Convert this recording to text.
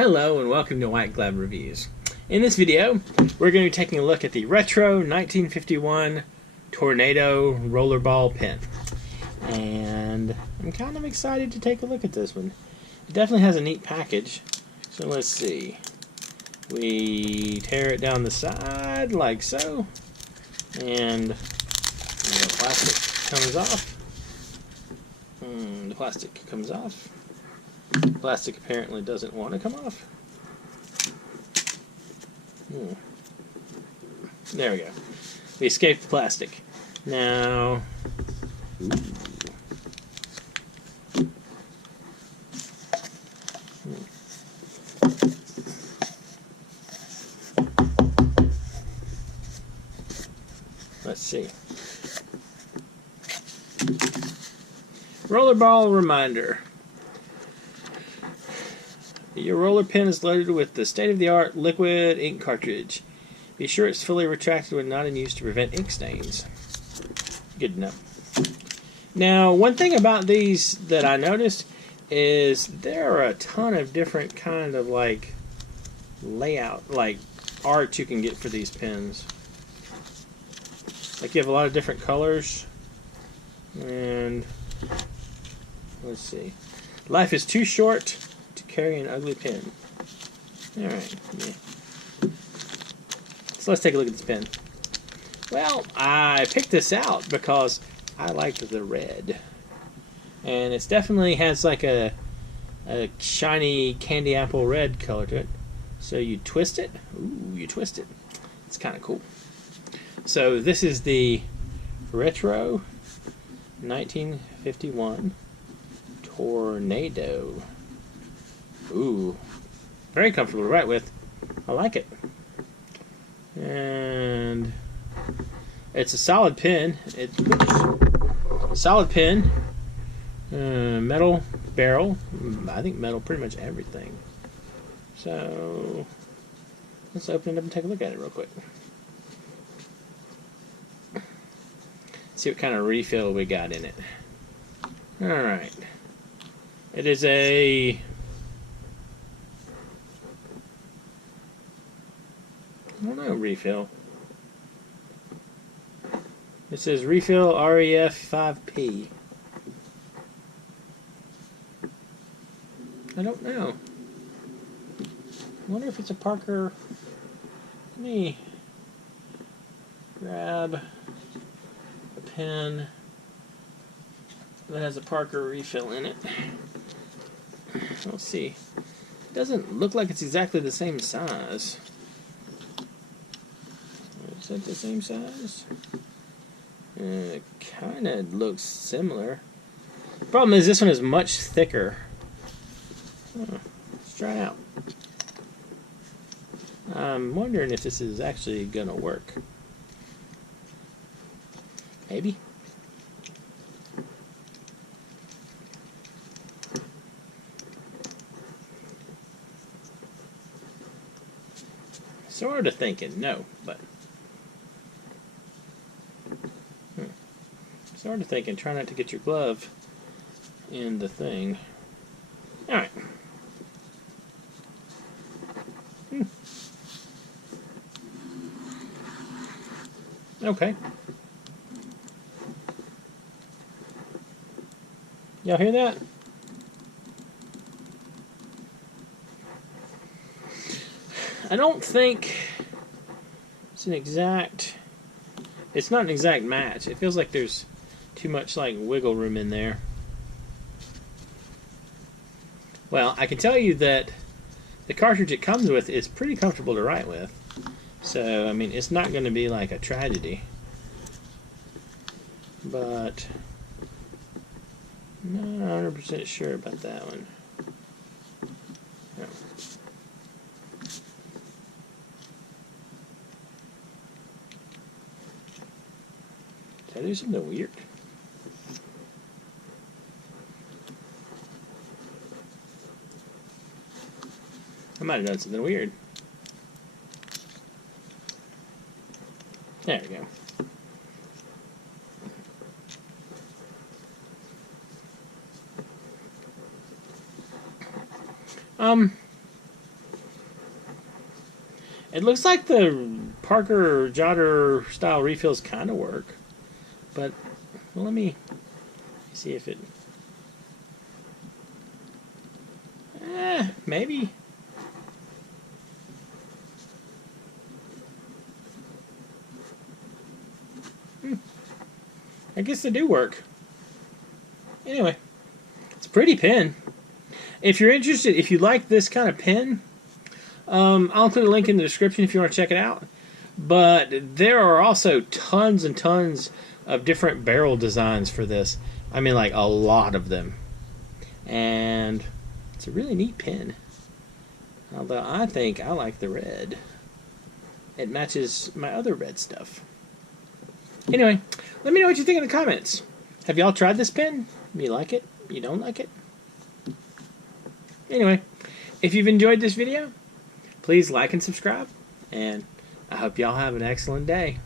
Hello and welcome to White Glove Reviews. In this video, we're going to be taking a look at the retro 1951 Tornado Rollerball pen. And I'm kind of excited to take a look at this one. It definitely has a neat package. So let's see. We tear it down the side like so. And the plastic comes off. The plastic comes off. Plastic apparently doesn't want to come off. There we go. We escaped the plastic. Now, let's see. Rollerball reminder. Your roller pen is loaded with the state-of-the-art liquid ink cartridge. Be sure it's fully retracted when not in use to prevent ink stains. Good to know. Now, one thing about these that I noticed is there are a ton of different kind of like layout, like art you can get for these pens. Like you have a lot of different colors. And let's see. Life is too short to carry an ugly pen. Alright, yeah. So let's take a look at this pen. Well, I picked this out because I liked the red. And it definitely has like a shiny candy apple red color to it. So you twist it. Ooh, you twist it. It's kind of cool. So this is the retro 1951 Tornado. Ooh, very comfortable to write with. I like it. And it's a solid pen. It's a solid pen. Metal barrel. I think metal pretty much everything. So let's open it up and take a look at it real quick. See what kind of refill we got in it. Alright. It is a... I don't know, refill. It says refill REF 5P. I don't know. I wonder if it's a Parker. Let me grab a pen that has a Parker refill in it. Let's see. It doesn't look like it's exactly the same size. Is it the same size? It kind of looks similar. Problem is this one is much thicker. Let's try it out. I'm wondering if this is actually gonna work. Maybe. Sort of thinking no, but sort of thinking try not to get your glove in the thing. Alright. Okay. Y'all hear that? I don't think it's an exact... It's not an exact match. It feels like there's too much like wiggle room in there. Well, I can tell you that the cartridge it comes with is pretty comfortable to write with. So, I mean, it's not going to be like a tragedy. But I'm not 100% sure about that one. No. Did I do something weird? I might have done something weird. There we go. It looks like the Parker Jotter style refills kind of work, but well, let me see if it. Maybe. I guess they do work. Anyway, it's a pretty pen. If you're interested, if you like this kind of pen, I'll include a link in the description if you want to check it out. But there are also tons and tons of different barrel designs for this. I mean, like a lot of them. And it's a really neat pen. Although I think I like the red. It matches my other red stuff. Anyway, let me know what you think in the comments. Have y'all tried this pen? You like it? You don't like it? Anyway, if you've enjoyed this video, please like and subscribe. And I hope y'all have an excellent day.